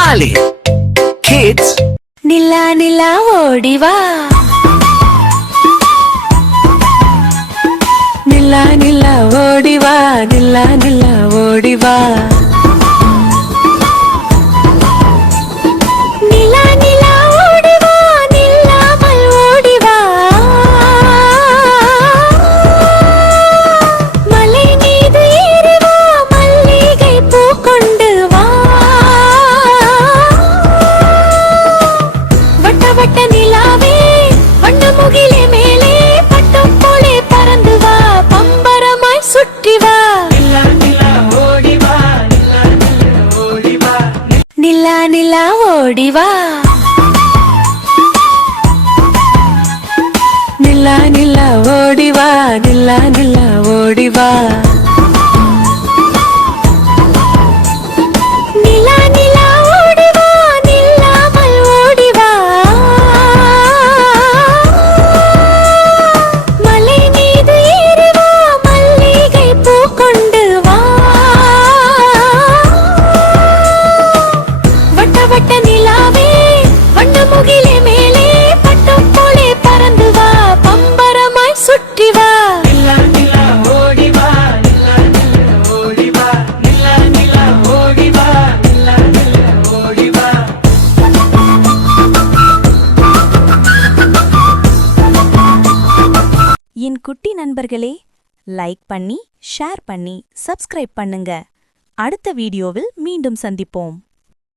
Smiley Kids. நிலா நிலா ஓடிவா, நிலா நிலா ஓடிவா, நிலா நிலா ஓடிவா. நிலா நிலா ஓடிவா, நில்லாமல் ஓடிவா. மலை மீது ஏறிவா, மல்லிகை பூ கொண்டு வா. வட்ட வட்ட நிலாவே, வண்ண முகிலே மேலே பட்டம் போலே பறந்து வா, பம்பரமாய் சுற்றி வா. நிலா நிலா ஓடிவா, நிலா நிலா ஓடிவா, நிலா நிலா ஓடிவா. நிலா நிலா ஓடிவா, நிலா நிலா ஓடிவா. நிலா நிலா ஓடிவா, நில்லாமல் ஓடிவா. மலை மீது ஏறிவா, மல்லிகை பூ கொண்டு வா. வட்ட வட்ட நிலாவே, வண்ண முகிலே மேலே பட்டம் போலே பறந்து வா, பம்பரமாய் சுற்றி வா. நிலா நிலா ஓடிவா, நிலா நிலா ஓடிவா, நிலா நிலா ஓடிவா, நிலா நிலா ஓடிவா. என் குட்டி நண்பர்களே, லைக் பண்ணி ஷேர் பண்ணி சப்ஸ்கிரைப் பண்ணுங்க. அடுத்த வீடியோவில் மீண்டும் சந்திப்போம்.